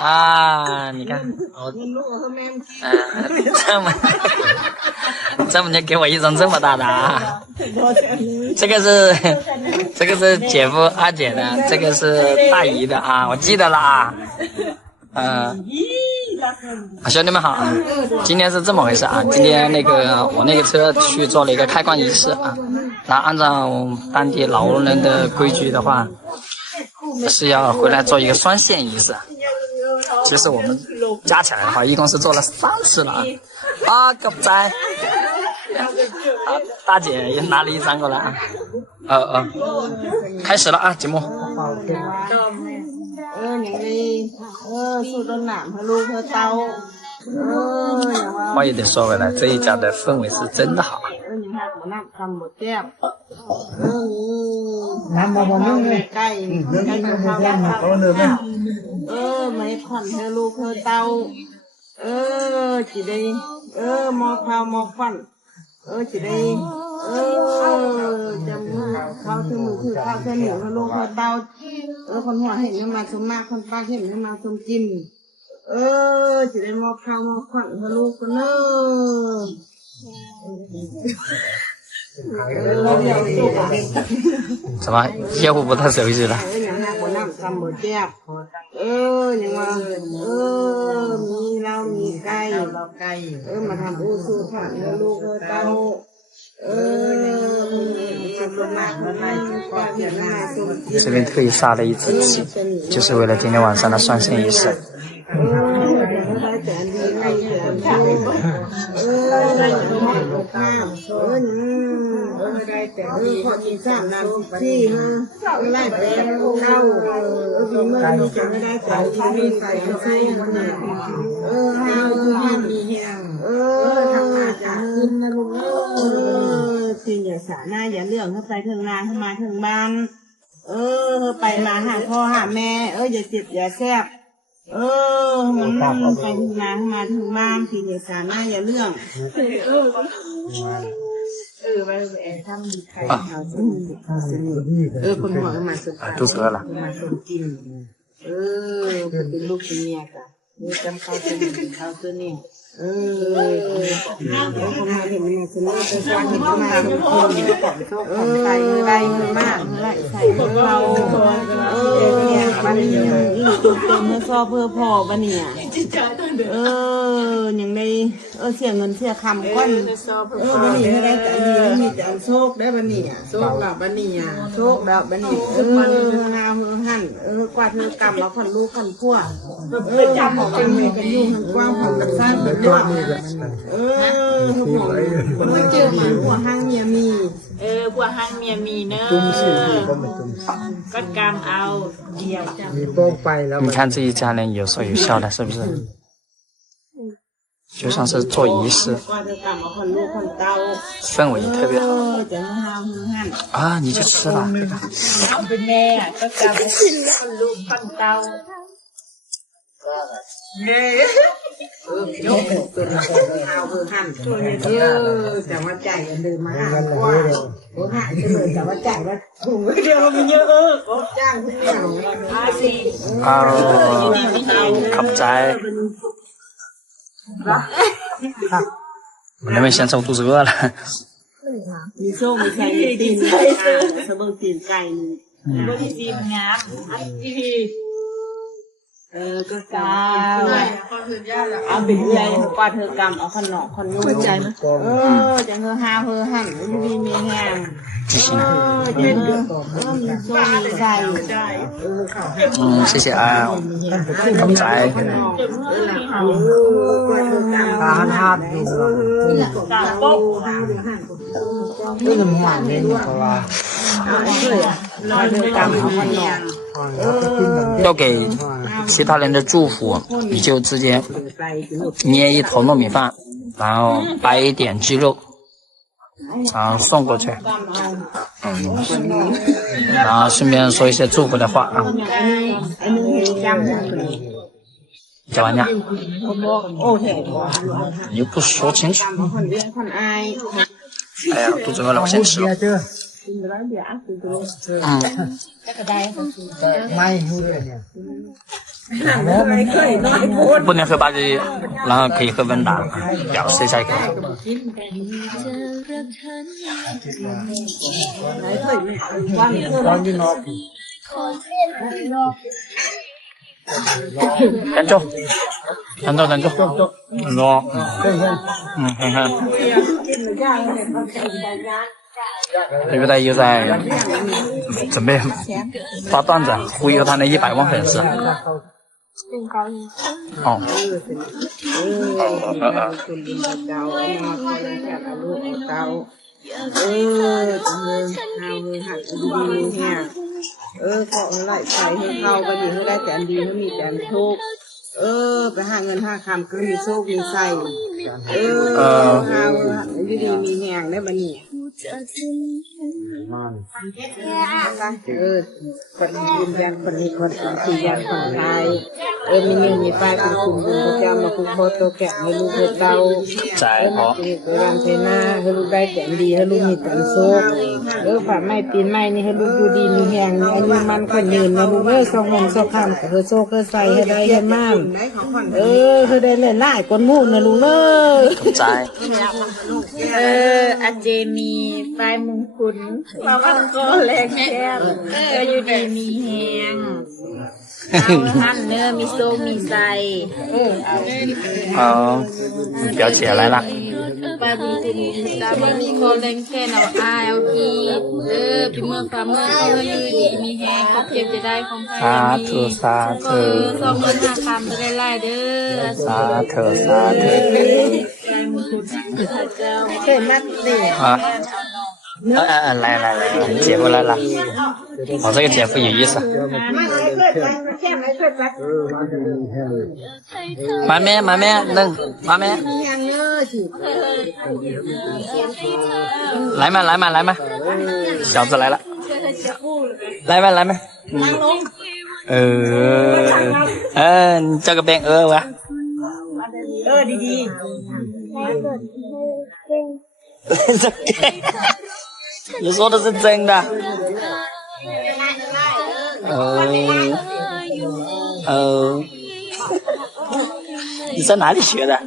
啊，你看，这么就给我一张这么大的啊！这个是姐夫二姐的，这个是大姨的啊，我记得了啊。兄弟们好，今天是这么回事啊！今天我那个车去做了一个开关仪式啊，然后按照当地老人的规矩的话，是要回来做一个双线仪式。其实我们加起来的话，一共是做了3次了啊！可不在，大姐也拿了一张过来啊。开始了啊，节目。话也得说回来，这一家的氛围是真的好。chỉ đây chấm khao thêm một thử khao thêm nhiều nó luôn hơn tao con hòa hiện nhưng mà sống ma con ba hiện nhưng mà sống chim chỉ đây mò khao mò khoản nó luôn con什么业务不太熟悉了nhưng mà mi lau mi cay mà làm ô su khoản nó luôn hơn tao这边特意杀了一只鸡，就是为了今天晚上的双线仪式。thìอย่าสาหน้าอย่าเรื่องเข้าไปถึงนาเข้ามาถึงบ้านไปมาหาพ่อหาแม่อย่าเจ็บอย่าแซ่บมันไปถึงนาเข้ามาถึงบ้านthìอย่าสาหน้าอย่าเรื่องไปทำดีใครเขาคนหัวมาสุดมาสมกินเป็นลูกเป็นเมียกันนี่จำเขาเป็นเขาตัวนี้คนมาเห็นมันสนุกแต่ฟังเห็นมาเป็นคนใส่ไรมากใส่เราเนี่ยบ้านนี้ตัวเมื่อซอเพื่อพ่อบ้านเนี่ยอย่างในเสียเงินเสียคำก้อนบ้านนี้ไม่ได้แต่ดีมีแต่โชคได้บ้านนี้โชคแบบบ้านนี้โชคแบบบ้านนี้งามหั่นกว่าเธอกำแล้วคนลูกคนพวกจำบอกเป็นเมย์กันยุ่งทั้งกว้างของกับสร้างเป็นด้วยไม่เจอหมาหัวห้างเมียมีหัวห้างเมียมีเนอะก็กำเอาเดียวมีโป้งไปแล้ว你看这一家人有说有笑的，是不是？就像是做仪式，氛围特别好啊！你就吃了。เป็นแม่ก็กำคนลูกคนเต้ายกตัวเอาหั่นตัวนี้แต่ว่าจ่ายเดินมาหากว่าหั่นเลยแต่ว่าจ่ายว่าถุงเดียวมันเยอะก็จ้างทุกอย่างขอบใจ我那边先吃，我肚子饿了。มีโซ่มีไข่ตีนไก่สะเบิกตีนไก่บริจีนงามอันที่ก็กำเอาเป็นใหญ่กว่าเธอกำเอาขนมคนนุ่มใจมั้ยจะเธอหาเธอหั่นมีแห้งเย็นมีโซ่มีไก่谢谢啊ขอบใจทานทาดอยู่ก็จะหวานเลยเพราะว่า要给其他人的祝福，你就直接捏一头糯米饭，然后掰一点鸡肉，然后送过去，然后顺便说一些祝福的话啊。讲完了？你又不说清楚。哎呀，肚子饿了，我先吃了。ไม่รู้เลยเนี่ย不能喝八吉，然后可以喝温达，表示一下可以。站住！站住！站住！落。看看。对不对？又在准备发段子，忽悠他那100万粉丝。哦。ขอไหลใส่ให้เข้าก็ดีให้ได้แต่อันดีให้มีแต่อันโชคไปหาเงินหาคำก็มีโชคมีใส่หาดีดีมีแหงได้บัดนี้คนยืนยันคนนี้คนยืนยันคนไทยมีเงินมีป้ายเป็นคุณบุญพระเจ้ามาคุ้มครองตัวแก่ให้ลูกให้เต้าใจเพราะรันเทน่าให้ลูกได้แต่ดีให้ลูกมีแต่โชคฝากไม้ปีนไม้นี่ให้ลูกอยู่ดีมีแหงอายุมันคนยืนนะลูกส่งเงินส่งคำให้โชคให้ใส่ให้ได้ให้มากให้ได้หลายๆคนหมู่นะลูกใจอาเจมีป้ายมงคลมาว่าก็แรงแค่อยู่ดีมีแฮงท่านเนื้อมีโซมีใส表姐来了ป้ามีคุณตาบ่มีคนแรงแค่เอาอาเอาพี่พี่เมื่อฟ้าเมื่อเขาอยู่ดีมีแฮงเขาเก็บจะได้ของใครมีสาธุสองเงิน5คำได้หลายเด้อสาธุเห็นมัดดิ来，姐夫来了。我这个姐夫有意思。妈咪，能，妈咪。来嘛，小子来了。来嘛。你叫个病吧。ดี你说的是真的？你在哪里学的？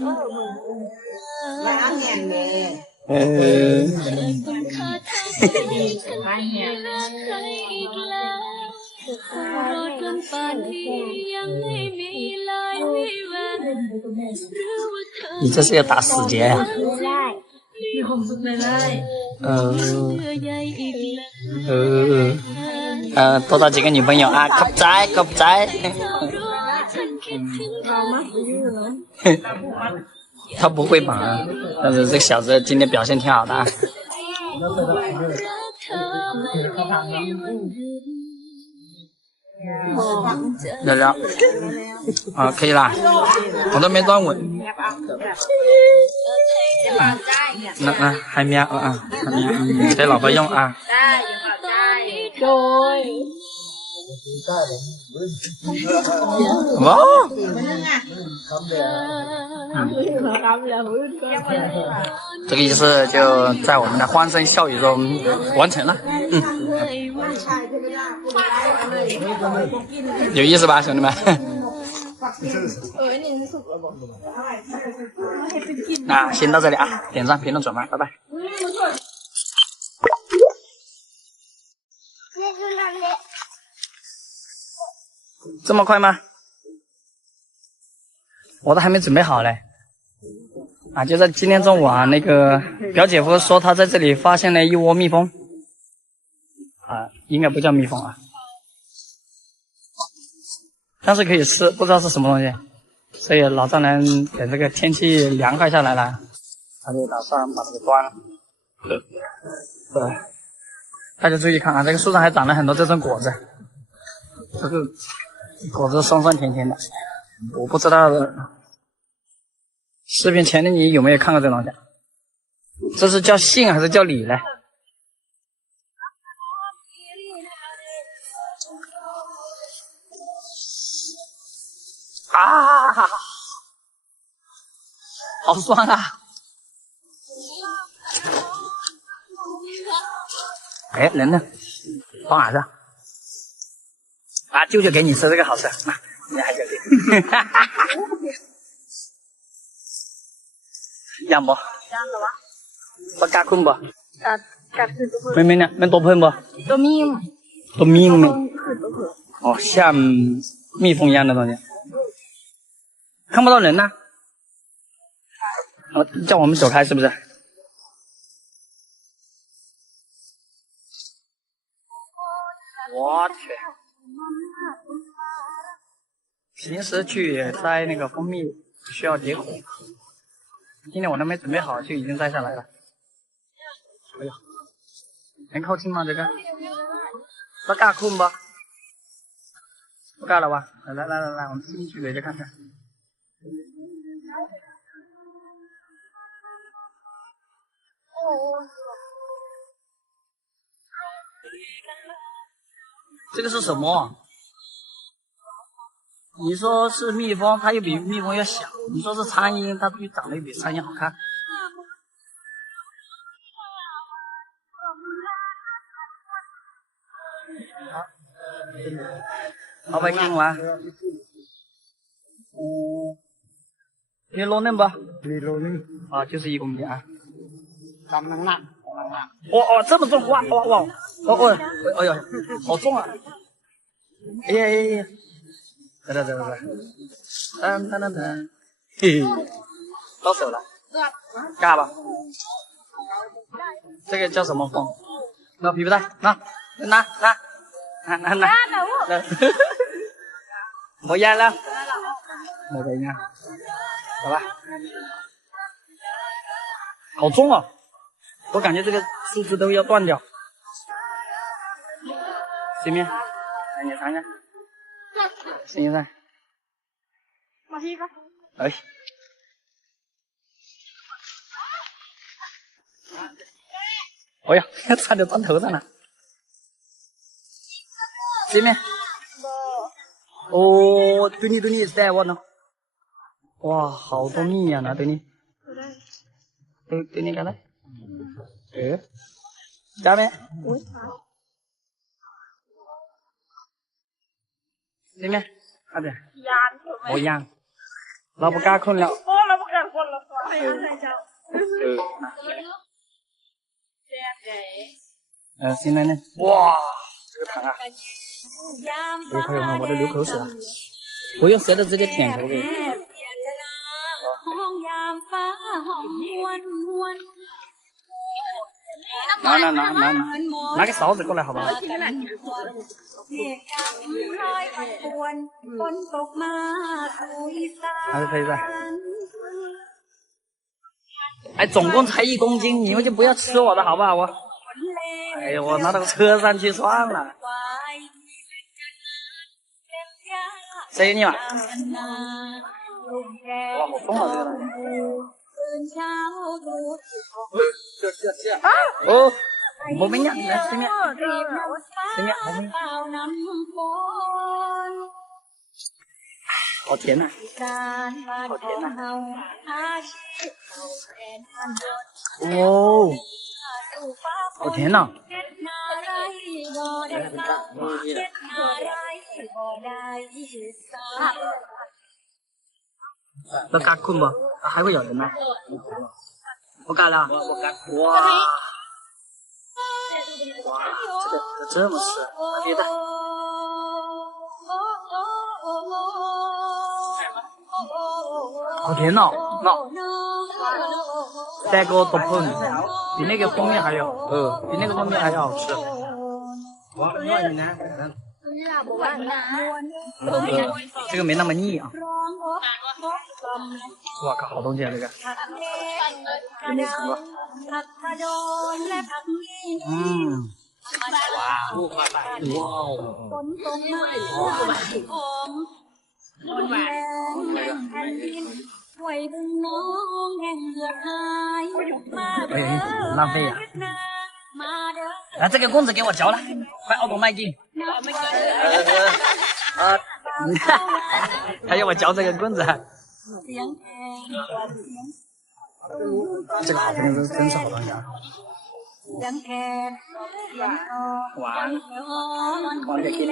你这是要打死结呀？มีความสุขหลาย多找几个女朋友啊，可不在他不会绑，但是这个小子今天表现挺好的啊。聊可以啦，我都没断稳。那还没给老婆用啊。哇！这个仪式就在我们的欢声笑语中完成了。有意思吧，兄弟们？那先到这里啊，点赞、评论、转发，拜拜。这么快吗？我都还没准备好嘞。就在今天中午啊，那个表姐夫说他在这里发现了一窝蜜蜂。应该不叫蜜蜂啊，但是可以吃，不知道是什么东西。所以老丈人等这个天气凉快下来了，他就打算把这个端了。对，大家注意看啊，这个树上还长了很多这种果子，这个果子酸酸甜甜的。我不知道视频前的你有没有看过这东西？这是叫杏还是叫李呢？好酸啊！人呢？放哪去？舅舅给你吃这个好吃，你还这里ยังบ่ประกาศคุณบ่ กัดคือตัว ไม่เนี่ยมันตัวเพิ่นบ่ ตัวมีม ตัวมีมั้ย คือตัวเพิ่น 哦像蜜蜂一样的东西看不到人呢叫我们走开是不是我去平时去摘那个蜂蜜需要结果今天我都没准备好就已经摘下来了哎呀能靠近吗这个不尬困不不尬了吧来我们进去围着看看这个是什么你说是蜜蜂它又比蜜蜂要小你说是苍蝇它就长得比苍蝇好看เอาไปกินวะ你โลนึงบ่มีโลนึง啊就是1公斤啊ทำหนัก哦这么重哇哎呦好重啊哎呀等嘿到手了嘎吧这个叫什么蜂那皮不带拿没烟了没烟好吧好重啊我感觉这个树枝都要断掉谁面来你尝一下行一下哎哎呀差点钻头上了谁面哦对你带我呢哇好多蜜呀那对你对你看来加没对面看着我一样เรา不กล้าคนแล้วเราบ่กล้าคนแล้วไปหาใส่เจ้า现在呢哇这个糖啊流口水吗我都流口水了我用舌头直接舔口水拿个勺子过来好不好还是可以的哎总共才1公斤你们就不要吃我的好不好哎呀我拿到车上去算了谁给你了哇好重啊这个东西哦我没念来对面好甜呐好甜呐哦好甜呐不敢困不还会咬人吗不敢了哇这么吃别的好甜哦带个多碰比那个蜂蜜还要比那个蜂蜜还要好吃哇这个没那么腻啊哇靠好东西啊这个真没尝过浪费呀来这个棍子给我嚼了快奥多麦进还要我嚼这个棍子这个好东西真是好东西啊ยังแค่หวานหวานจะกิน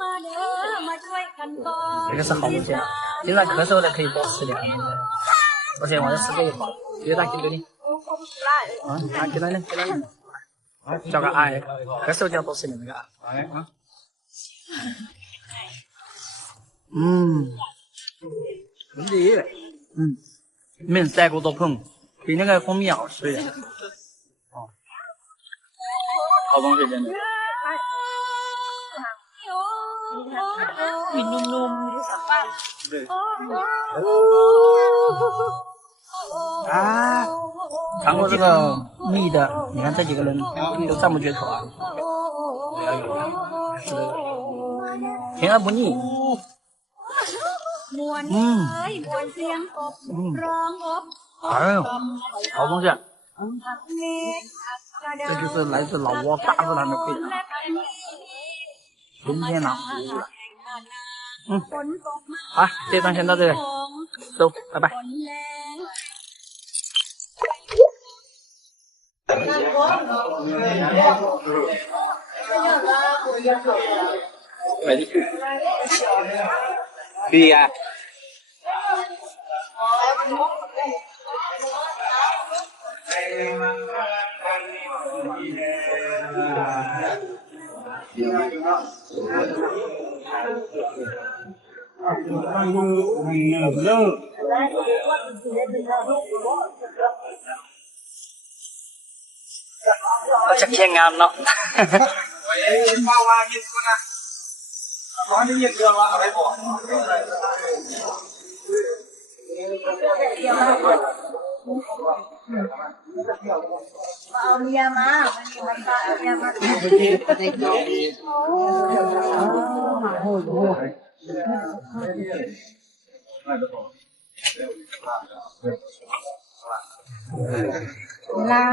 มาเด้อมาช่วยกันก่อน这个是好东西啊，现在咳嗽的可以多吃点，而且我要吃这个饱，别大给你，啊，给他呢，叫个爱，咳嗽就要多吃点那个啊，很ดี里面塞过多碰，比那个蜂蜜好吃一点，好东西真的。มีนุ่มๆอยู่สักบ้าน尝过这个蜜的，你看这几个人都赞不绝口啊，甜而不腻。哎呦，好东西，这就是来自老挝大自然的味道，春天了。好，这段先到这里，走，拜拜。可以啊。chắc khen ngon đó. lá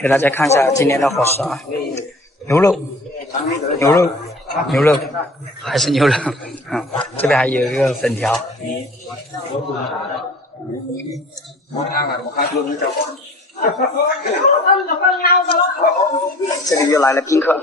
给大家看一下今天的伙食啊，牛肉，牛肉，牛肉，还是牛肉，这边还有一个粉条。这里又来了宾客。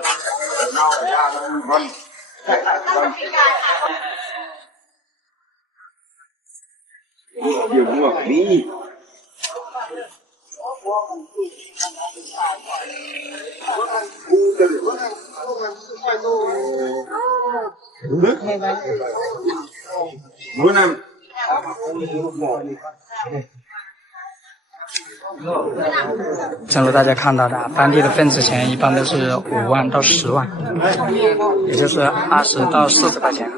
正如大家看到的，当地的份子钱一般都是5万到10万，也就是20到40块钱。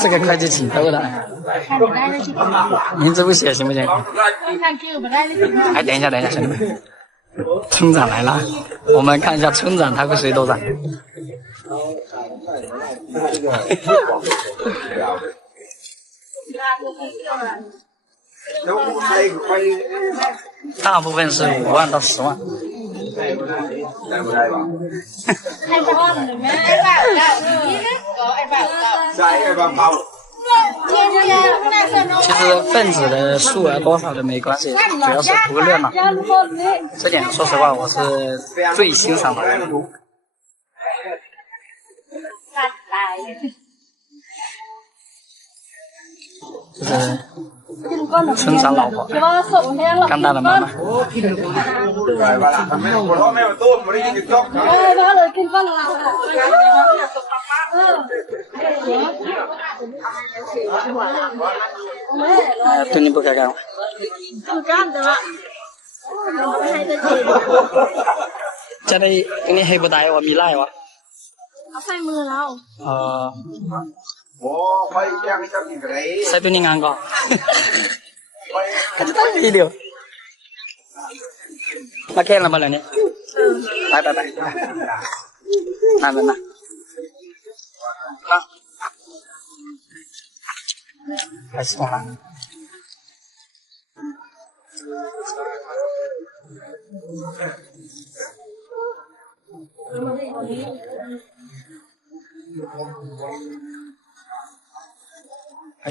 这个会计挺逗的，名字不写行不行？哎，等一下，兄弟们，村长来了，我们看一下村长他会睡多少。大部分是5万到10万。其实份子的数额多少的没关系，主要是图个热闹。这点说实话我是最欣赏的。就是村长老婆干大的妈妈。对你不该干。不干的了。จะได้นี่ให้บ่ได้ว่ามีไล่วะเอาใส่มือเราโอ้ไปแจ้งให้เจ้ากินกันเลยใส่ตัวนี้งานก่อนก็จะต้องทีเดียวมาแข่งแล้วมาแล้วเนี่ยไป ไปไปนั่นนั่นนะไปสิมา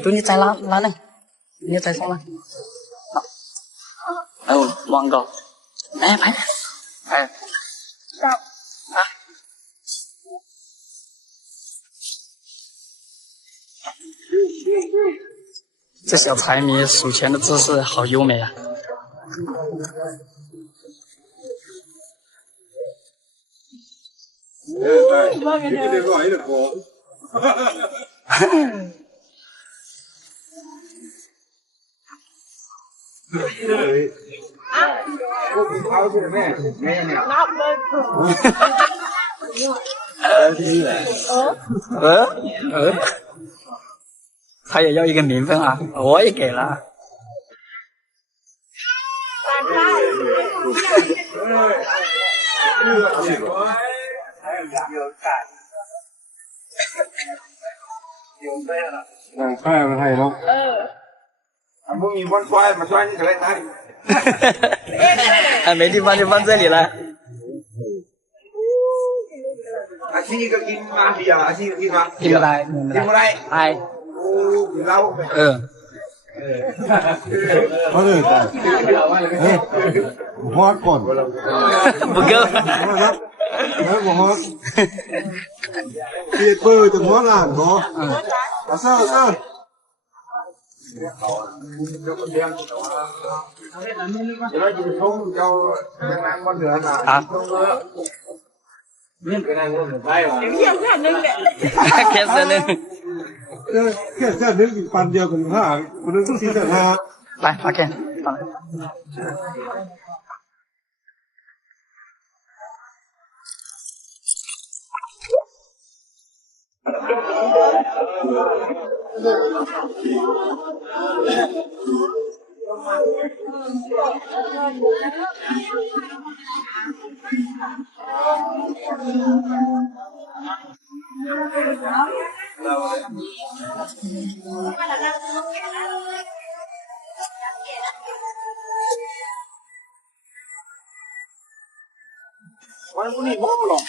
tôi như trái lá này như trái xong này loạn gò phải这小财迷数钱的姿势好优美啊！他也要一个名分啊，我也给了。นั่งแป้มาให้เนาะมึงมีวันควายมาช่วยนี่ก็ได้นะ没地方就放这里了。อาชีพก็กินมาเบียร์อาชีพก็กินมากินไม่ได้กินไม่ได้ไอกินเหล้าเขาเลยแต่ฮอตก่อน不够แล้วก็ฮอตเปียกเปิดจะฮอตอ่านบ่เซ่าแล้วยินชมเจ้าแม่นางคนเหนือน่ะนี่เป็นอะไรได้หรอแค่นึงแหละแค่นึงแค่นึงปันเดียวกันห้าคนนึงที่จะหาไปพาแกวันนี้บ่หรอก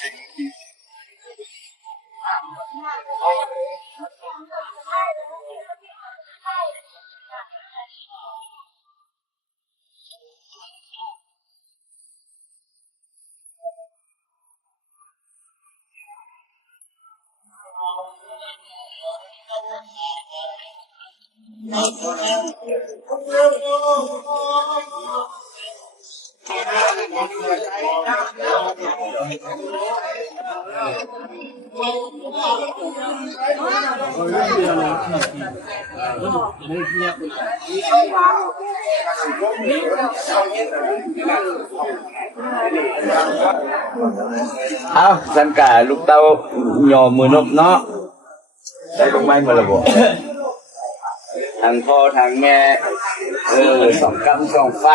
เอาสันกาลูกเต้าหย่อมือนบเนาะได้ตรงไม้มาแล้วบ่ทางพ่อทางแม่สองกำสองไฟ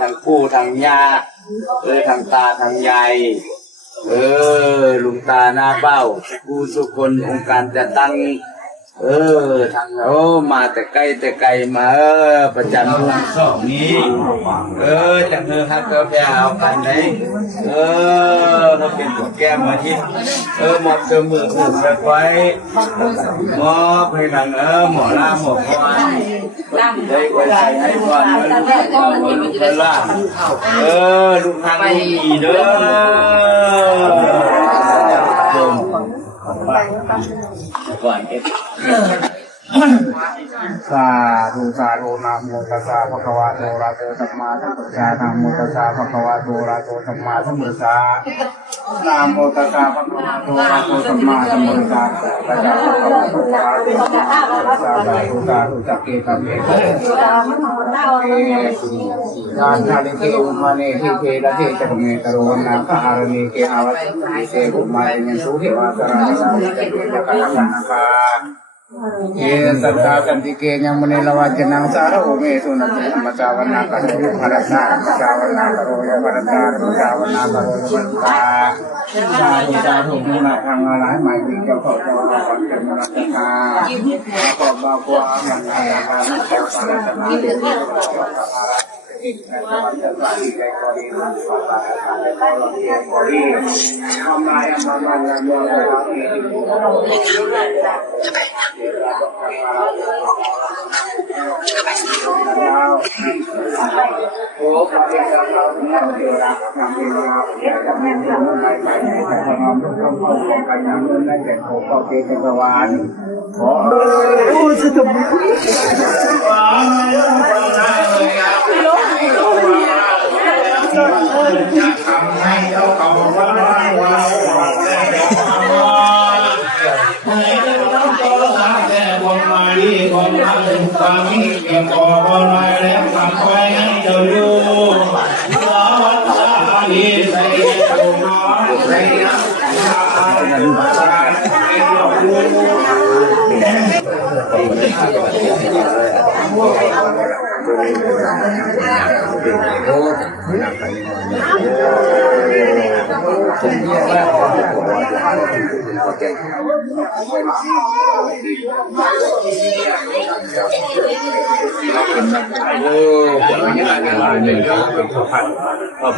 ทางปู่ทางย่าทางตาทางยายลุงตาหน้าเบ้าผู้สุคนองค์การจะตั้งทางมาแต่ใกล้แต่ไกลมาประจำรุ่นสองนี้จังฮักแพ้เอากันได้เขาเป็นตัวแก้มมาที่มอบเสมอหูแบบไว้มอบให้ทางหมอล่าหมอพรได้ไว้ใจให้ก่อนลูกล่าลูกทางดีเด้อก่อนสาธุนะโมตัสสะภะคะวะโตอะระหะโตสัมมาสัมพุทธัสสะนะโมตัสสะภะคะวะโตอะระหะโตสัมมาสัมพุทธัสสะนะโมตัสสะภะคะวะโตอะระหะโตสัมมาสัมพุทธัสสะนะโมตัสสะภะคะวะโตอะระหะโตสัมมาสัมพุทธัสสะสาธุจักเกตัมเมทานทานิเกอุมาเนทิเทระเทจักเมตโรนาคารณีเกอาวัสสิเสกุมาเนสุเทวาสรานะจักเกจักขะนาคา เยสัตตาสันติเกยังมุนีละวะจนังสารโอเมสุนันติมัจจาวนาคารุภรตามัจจาวนาคารุภรตามัจจาวนาคารุภรตาสาธุสาธุมุนาทางหลายหมายถึงเจ้าพ่อเจ้าพ่อเป็นมรดกาขอบ่าวอามันนาคามัจจาวนาคารุภรตาจะทำให้เจ้าเขาว่าให้เราต้องรักแต่ความหมายความรักถึงความมีเกี่ยวกับอะไรและความคอยให้เจ้าอยู่สวัสดีใส่ตัวน้อยใส่น้ำตาให้เรา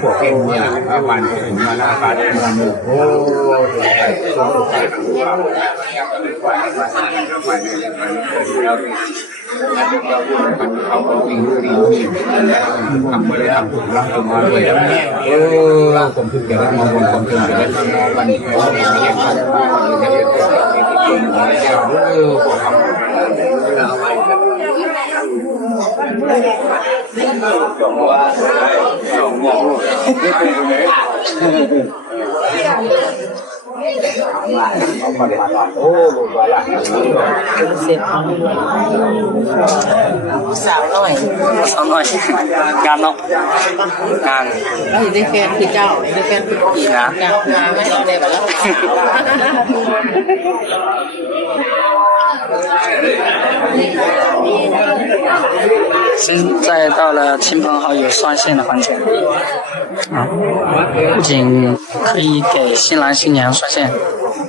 พวกเองเนี่ยวันถึงมาหน้าตาเป็นมันโอ้เขาวิ่งดีทำไปเลยทำถูกรักตัวมาเลยผมถึงจะรักมองบนผมถึงจะได้ทำวันนี้เขาไม่เรียกเขาจะเรียกเขาเจ้าผมทำเอาไว้จงว่าจงมองโอ้โหละเสร็จสาวน้อยงานเนาะงาน แล้วได้แฟนคือเจ้าได้แฟนคือผีนะเจ้าไม่ได้แบบแล้ว现在到了亲朋好友刷线的环节啊，不仅可以给新郎新娘刷线，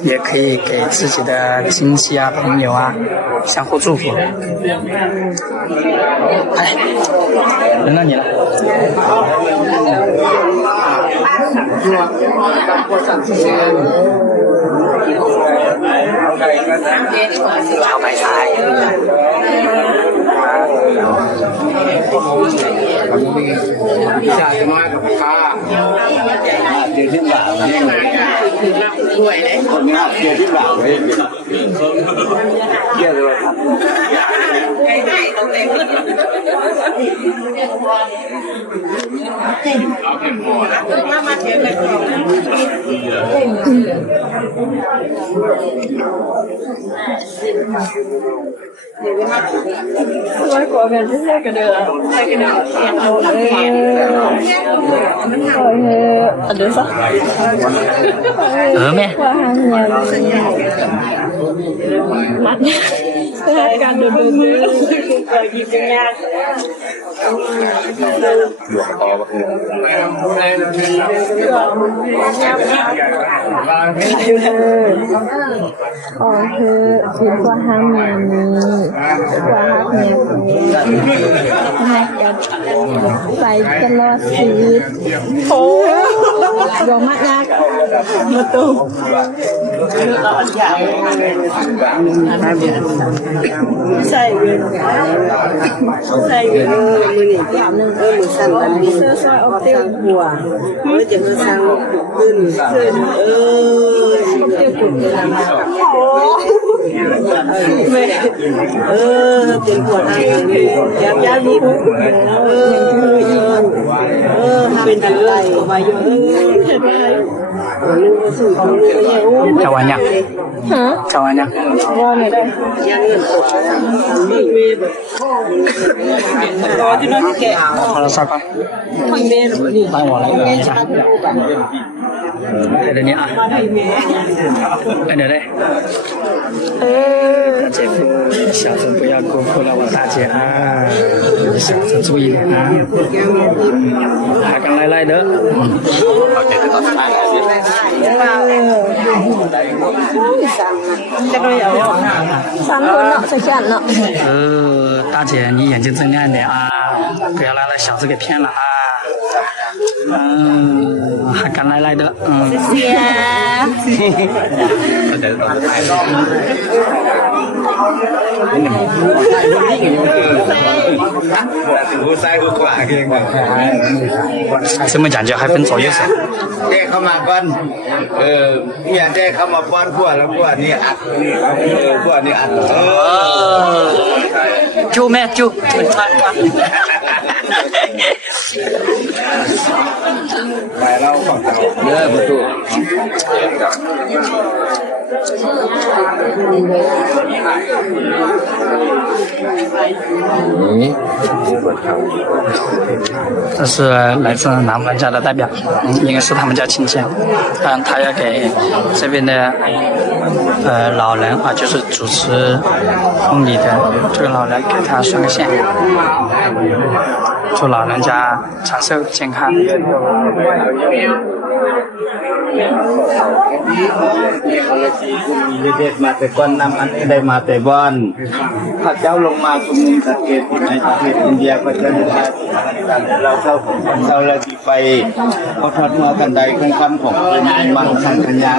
也可以给自己的亲戚啊、朋友啊相互祝福。哎，轮到你了。小白菜。下什么他เดี๋ยวที่หลังเนี่ยรวยเลยคนนี้เดี๋ยวที่หลังเลยเกี่ยวเลยครับมาเที่ยวกันว่าก่อนกันจะใช่กันเด้อใช่กันเด้ออันเด้อซะแม่ว่าหางเงินมัดการเดินเดินไปกินยากหลวงพ่อก็คือขอเธอคิดว่าห้ามงานนี้ว่าฮักเนี่ยให้ใส่ตลอดชีวิตโอ้ยอมมากนักมาตุ้มใส่เงินใส่เงินมือหนีที่นึงมือสั่นอันนี้ซอยออกเตี้ยวหัวจะมาสร้างขึ้นเตี้ยวกุดเลยนะไม่เป็นหัวทางยาลูกท เป็นอะไรมาเยอะ开玩笑，开玩笑。好了，3块。帮我来一下。给了你啊。哎，对对。大姐夫，下次不要辜负了我大姐啊！下次注意点啊。还刚来的。3คนเนาะใส่แขนเนาะ大姐，你眼睛睁亮点啊！不要让那小子给骗了啊！还刚来的，เสีย这么讲究还分左右手。เจ๊เข้ามาก่อนเมียเจ๊เข้ามาป้อนขวดแล้วขวดนี่อัดขวดนี่อัด救命救！ไปเราฝั่งเราประตู这是来自南方家的代表，应该是他们家亲戚，他要给这边的老人啊，就是主持婚礼的这个老人给他送个线，祝老人家长寿健康。มีเด็กมาแต่ก้อนนำอันนี้ได้มาแต่บ้านพระเจ้าลงมาชุมนุมสังเกตในประเทศอินเดียก็จะได้เราเข้าเราที่ไปเขาทอดหัวกันใดคงคำของมังสังกัญญา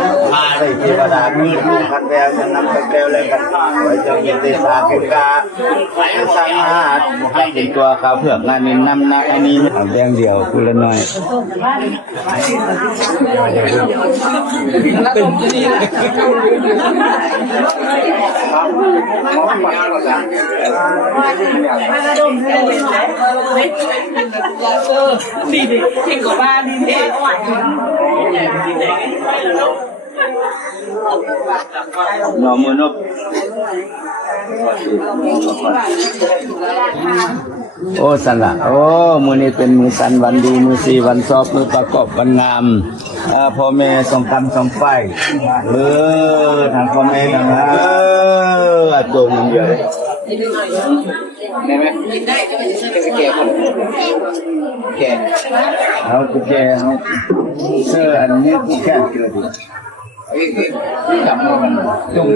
ใส่เทวดามีพันแววจะนำไปแก้วเลยกันไว้จะมีเตสาเกกาสร้างมาให้เป็นตัวเขาเผือกงานนี้นำนะอันนี้เอาแดงเดียวคุณละน้อยหน่อมือนกโอ้สันละโอ้มือนี้เป็นมือสันวันดีมือสีวันซอบมือประกอบวันงามพ่อแม่สองกำสองไฟทางพ่อแม่ทางอาตัวมันเยอะได้ไหมแก่เอาตุ๊กแกเอาเสื้ออันนี้ตุ๊กแกกินอะไรจับมันจุ่ม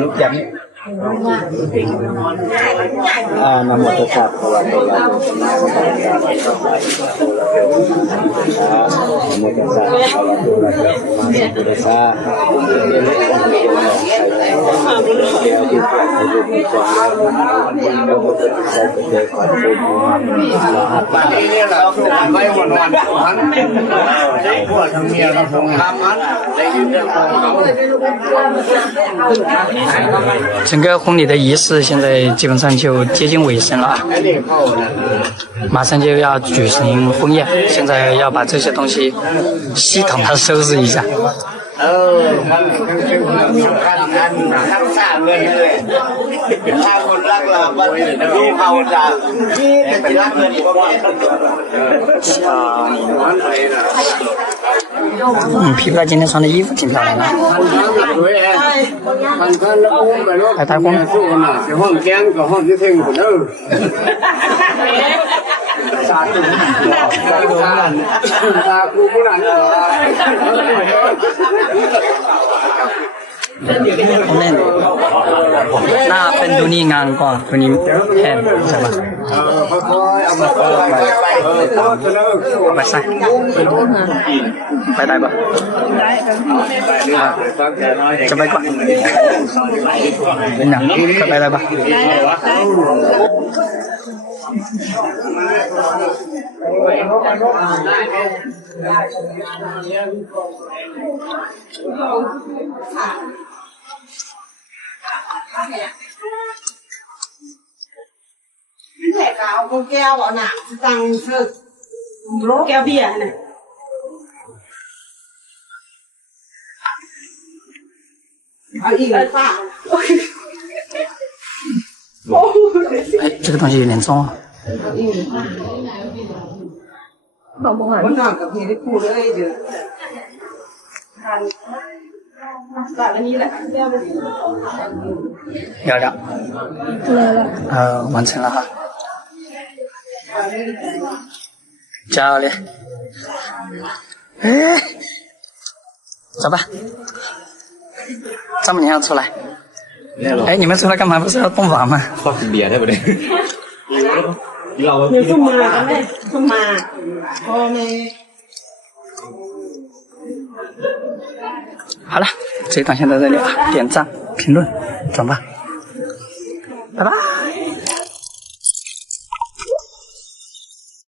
ลูกจับนี่นะโมตัสสะภะคะวะโตอะระหะโตสัมมาสัมพุทธัสสะนะโมตัสสะภะคะวะโตอะระหะโตสัมมาสัมพุทธัสสะบ้านนี้เราต้องไปวันพันได้พวกทั้งเมียทั้งผมทำมันได้ยืนเรื่อง整个婚礼的仪式现在基本上就接近尾声了，马上就要举行婚宴，现在要把这些东西系统的收拾一下。ทั้งสามเงินเลยถ้าคนรักเราบัดดูเขาจะนี่เป็นรักเงินอีกว่า皮皮今天穿的衣服挺漂亮的。来台风。那เป็นดูนี่งานก่อนตัวนี้แทนใช่ปะไปใส่ไปได้ปะจะไปก่อนเป็นหนังจะไปได้ปะ ก็เอาแก้วเอาน่ะตังเถิกแก้วเบียร์น่ะเอาอีกเลยป้า哎，这个东西有点重啊。วันนอนกับพี่ได้พูดเลยเดี๋ยวตัดอันนี้แหละแก้วมัน聊聊，了完成了哈。加油嘞！哎，走吧，丈母娘要出来。哎，你们出来干嘛？不是要洞房吗？ ชอบกินเบียร์ได้บ่เนี่ยเรา เดี๋ยวส้มมากันเลยส้มมาพ่อแม่ 好了，这一段先到这里啊，点赞、评论、转吧，拜拜。